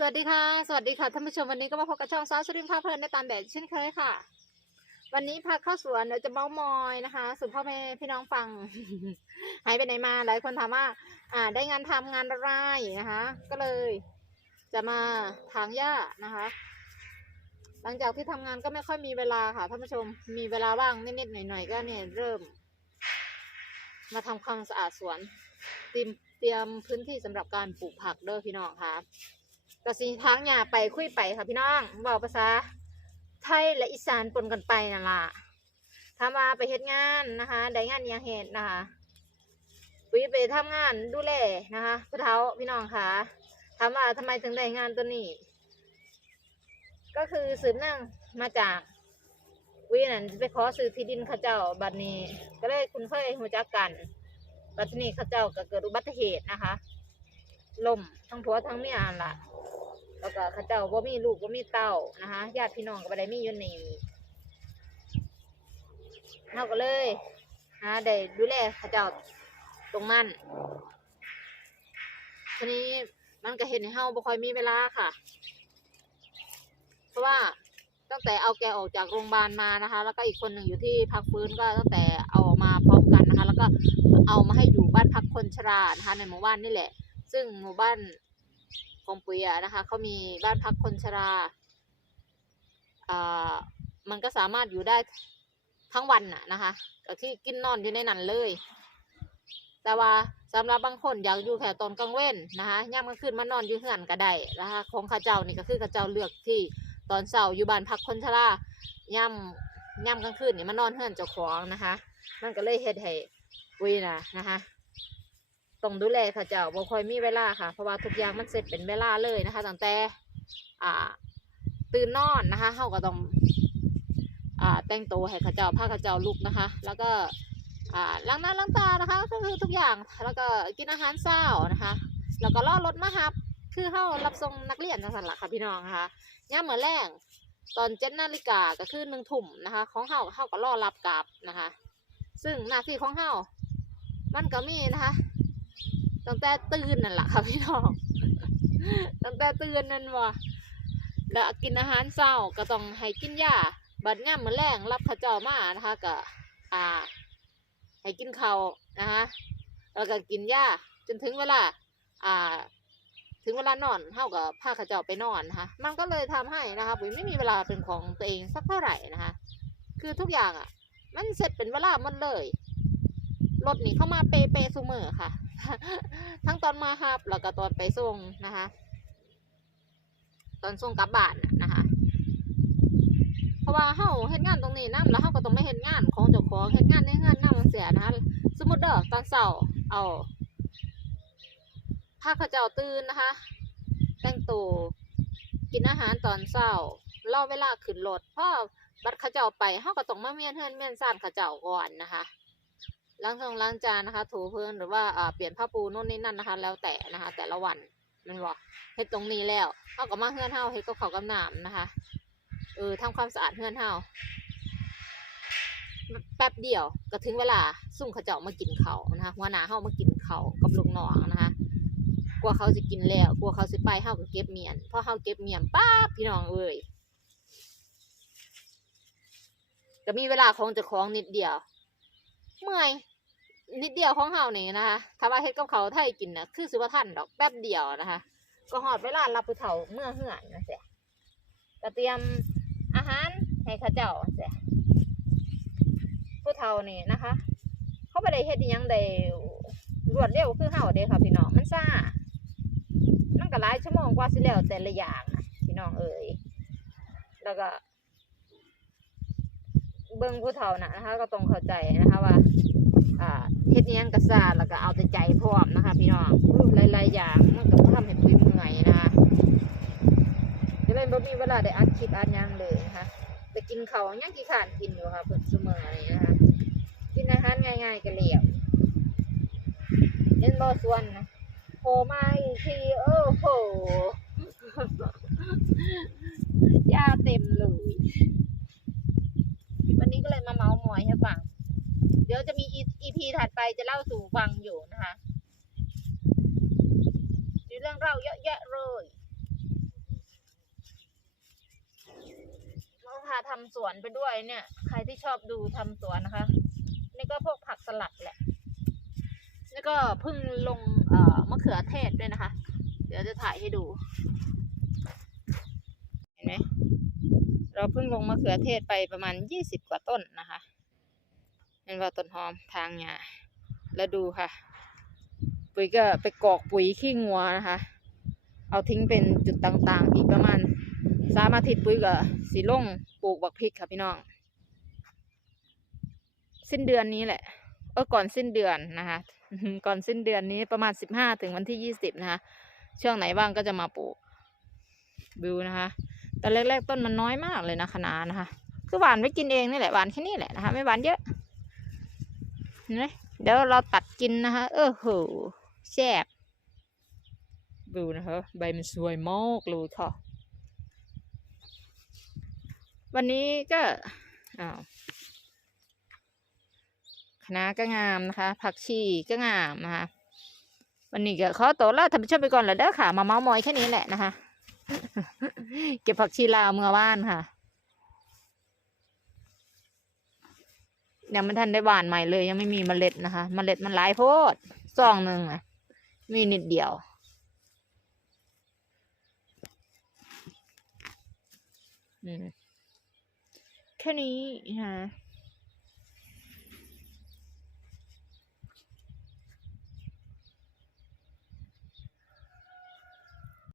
สวัสดีค่ะ สวัสดีค่ะท่านผู้ชมวันนี้ก็มาพบกับช่องสาวสุรินทร์พาเพลินในตามแบบเช่นเคยค่ะ วันนี้พาเข้าสวนเดี๋ยวจะเมามอยนะคะสู่พ่อแม่พี่น้องฟัง หายไปไหนมาหลายคนถามว่า อ่า ได้งานทำงานอะไรนะคะ ก็เลย จะมาถางหญ้านะคะ หลังจากที่ทำงานก็ไม่ค่อยมีเวลาค่ะท่านผู้ชมมีเวลาว่างนิดๆหน่อยๆก็เนี่ยเริ่ม มาทำความสะอาดสวนเตรียมเตรียมพื้นที่สำหรับการปลูกผักเด้อพี่น้องค่ะ กสิทางหญ้าไปคุยไปค่ะพี่น้องเว่าภาษาไทยและอีสานปนกันไปนั่นล่ะทำมาไปเฮ็ดงานนะคะได้งานยังเฮ็ดนะคะวิไปทำงานดูแลนะคะพะเท้าพี่น้องค่ะถามว่าทำไมถึงได้งานตัวนี้ ก็คือสืบเนื่องมาจากวินั่นไปขอซื้อที่ดินข้าเจ้าบัดนี้ ก็เลยคุณเคยหูจักกันปัจจุบันเข้าเจ้าก็เกิดอุบัติเหตุนะคะล่มทั้งผัวทั้งเมียล่ะ แล้วก็ข้าเจ้าว่ามีลูกว่ามีเต้านะคะญาติพี่น้องก็บ่ได้มีอยู่นี่เราก็เลยนะได้ดูแลข้าเจ้าตรงนั้นทีนี้มันก็เห็นเฮาบ่ค่อยมีเวลาค่ะ เพราะว่าตั้งแต่เอาแกออกจากโรงพยาบาลมานะคะ แล้วก็อีกคนหนึ่งอยู่ที่พักฟื้นก็ตั้งแต่เอาออกมาพร้อมกันนะคะ แล้วก็เอามาให้อยู่บ้านพักคนชรานะคะในหมู่บ้านนี่แหละ ซึ่งหมู่บ้าน องปุยะนะคะเขามีบ้านพักคนชราอ่ามันก็สามารถอยู่ได้ทั้งวันน่ะนะคะก็ที่กินนอนอยู่ในนั้นเลย แต่ว่าสำหรับบางคนอยากอยู่แค่ตอนกลางเว้นนะคะย่ำกลางคืนมานอนอยู่เฮือนก็ได้นะคะของข้าเจ้านี่ก็คือข้าเจ้าเลือกที่ตอนเช้าอยู่บ้านพักคนชราย่ำย่ำกลางคืนนี่มานอนเฮือนเจ้าของนะคะ มันก็เลยเฮ็ดให้ปุยนะนะคะ ต้องดูแลค่ะเจ้าบ่ค่อยมีเวลาค่ะ เพราะว่าทุกอย่างมันเสร็จเป็นเวลาเลยนะคะตั้งแต่อ่าตื่นนอนนะคะเฮาก็ต้องอ่าแต่งตัวให้ข้าเจ้าผ้าข้าเจ้าลุกนะคะ แล้วก็อ่าล้างหน้าล้างตานะคะ ก็คือทุกอย่างแล้วก็กินอาหารเช้านะคะ แล้วก็รอรถมาครับ คือเฮารับส่งนักเรียนจังซั่นล่ะค่ะพี่น้องนะคะย่ามมื้อแรงตอนเจ็ดนาฬิกาก็คือหนึ่งทุ่มนะคะ ของเฮาเฮาก็รอรับกลับนะคะ ซึ่งหน้าที่ของเฮามันก็มีนะคะ ตั้งแต่ตื่นนั่นแหละค่ะพี่น้องตั้งแต่ตื่นนั่นวะแล้วกินอาหารเช้าก็ต้องให้กินยาบัดย่ามมื้อแรงรับเข้าเจ้ามานะคะก็อ่า ให้กินข้าวนะคะแล้วก็กินยาจนถึงเวลาอ่า ถึงเวลานอนเท่ากับพาเข้าเจ้าไปนอนนะคะมันก็เลยทำให้นะคะปุ๋ยไม่มีเวลาเป็นของตัวเองสักเท่าไหร่นะคะคือทุกอย่างอะ มันเสร็จเป็นเวลาหมดเลยรถนี่เข้ามาเปเปซูเมอร์ค่ะ ทั้งตอนมาฮับแล้วก็ตอนไปส่งนะคะ ตอนส่งกลับบ้านน่ะนะคะ เพราะว่าเฮาเฮ็ดงานตรงนี้นํแล้วเฮาก็ต้องไม่เฮ็ดงานของเจ้าของเฮ็ดงานในงานนำเสียนะคะสมมุติเด้อตอนเช้าเอาพาเขาเจ้าตื่นนะคะ แต่งตัวกินอาหารตอนเช้ารอเวลาขึ้นรถพ่อบัดเขาเจ้าไปเฮาก็ต้องมาเมียนเฮือนเมียนซ่านเขาเจ้าก่อนนะคะ ล้างทงล้างจานนะคะ ถูพื้นหรือว่าเปลี่ยนผ้าปูนู่นนี่นั่นนะคะ แล้วแต่นะคะ แต่ละวันมันบอกเฮ็ดตรงนี้แล้วเฮาก็มาเฮือนเฮาเฮ็ดกับเขากับน้ำนะคะเออทำความสะอาดเฮือนเฮาแป๊บเดียวก็ถึงเวลาซุ่มเขาเจ้ามากินเขานะคะหัวหน้าเฮามากินเขากับลูกน้องนะคะกลัวเขาจะกินแล้วกลัวเขาสิไปเฮาก็เก็บเมียนพอเฮาเก็บเมียนป๊าบพี่น้องเอ้ยก็มีเวลาของเจ้าของนิดเดียว เมื่อย นิดเดียวของเฮานี่นะคะถ้าว่าเฮ็ดกับเขาไทยกินนะคือสิว่าทันดอกแป๊บเดียวนะคะ ก็หอดเวลารับผู้เฒ่าเมื่อเหือนนะเสียก็เตรียมอาหารให้ข้าเจ้าเสียผู้เฒ่านี่นะคะ เขาไม่ได้เฮ็ดยังได้รวดเร็วคือเฮาเด้ค่ะพี่น้องมันซ่ามันก็หลายชั่วโมงกว่าสิแล้วแต่ละอย่างพี่น้องเอ๋ยแล้วก็ เบิ่งผู้เฒ่านะนะคะ ก็ต้องเข้าใจนะคะว่า เฮ็ดอิหยังก็ซ่าแล้วก็เอาแต่ใจพร้อมนะคะ พี่น้องหลายๆอย่างมันก็ทำให้ปุ้ยเมื่อยนะคะก็เลยบ่มีเวลาได้อัดคลิปอัดยังเลยนะคะแต่กินเขาวยังกี่ขานกินอยู่ค่ะเพิ่นซุมื้อนี้นะคะกินอาหารง่ายๆก็แล้วเห็นบ่ส่วนนะโผล่มาอีกทีโอ้โหยาเต็มเลย เดี๋ยวจะมีอีพีถัดไปจะเล่าสู่ฟังอยู่นะคะมีเรื่องเล่าเยอะแยะเลยเราพาทำสวนไปด้วยเนี่ย ใครที่ชอบดูทำสวนนะคะ นี่ก็พวกผักสลัดแหละ นี่ก็พึ่งลงเอ่อมะเขือเทศด้วยนะคะ เดี๋ยวจะถ่ายให้ดู เห็นไหมเราพึ่งลงมะเขือเทศไปประมาณยี่สิบกว่าต้นนะคะ เป็นว่าต้นหอมทางหญ้าแล้วดูค่ะ ปุ๋ยก็ไปกรอกปุ๋ยขี้งัวนะคะ เอาทิ้งเป็นจุดต่างๆ อีกประมาณสามอาทิตย์ปุ๋ยก็สีลงปลูกบักพริกค่ะพี่น้อง สิ้นเดือนนี้แหละเออก่อนสิ้นเดือนนะคะ ก่อนสิ้นเดือนนี้ประมาณสิบห้าถึงวันที่ยี่สิบนะคะช่วงไหนว่างก็จะมาปลูกดูนะคะแต่แรกๆต้นมันน้อยมากเลยนะคะนานะคะ คือหวานไว้กินเองนี่แหละหวานแค่นี้แหละนะคะ ไม่หวานเยอะ เห็นไหมเดี๋ยวเราตัดกินนะคะเออโหแซ่บดูนะคะใบมันสวยมากเลยค่ะ วันนี้ก็อ้าวคณะก็งามนะคะ ผักชีก็งามนะคะวันนี้ก็ขอตัวลาท่านผู้ชมไปก่อนแล้วเด้อค่ะ มาเมาส์มอยแค่นี้แหละนะคะ เก็บผักชีลาวเมื่อวานค่ะ ยังไม่ทันได้หวานใหม่เลย ยังไม่มีเมล็ดนะคะ เมล็ดมันหลายโพดซองหนึ่งอะมีนิดเดียวอืมแค่นี้นะคะ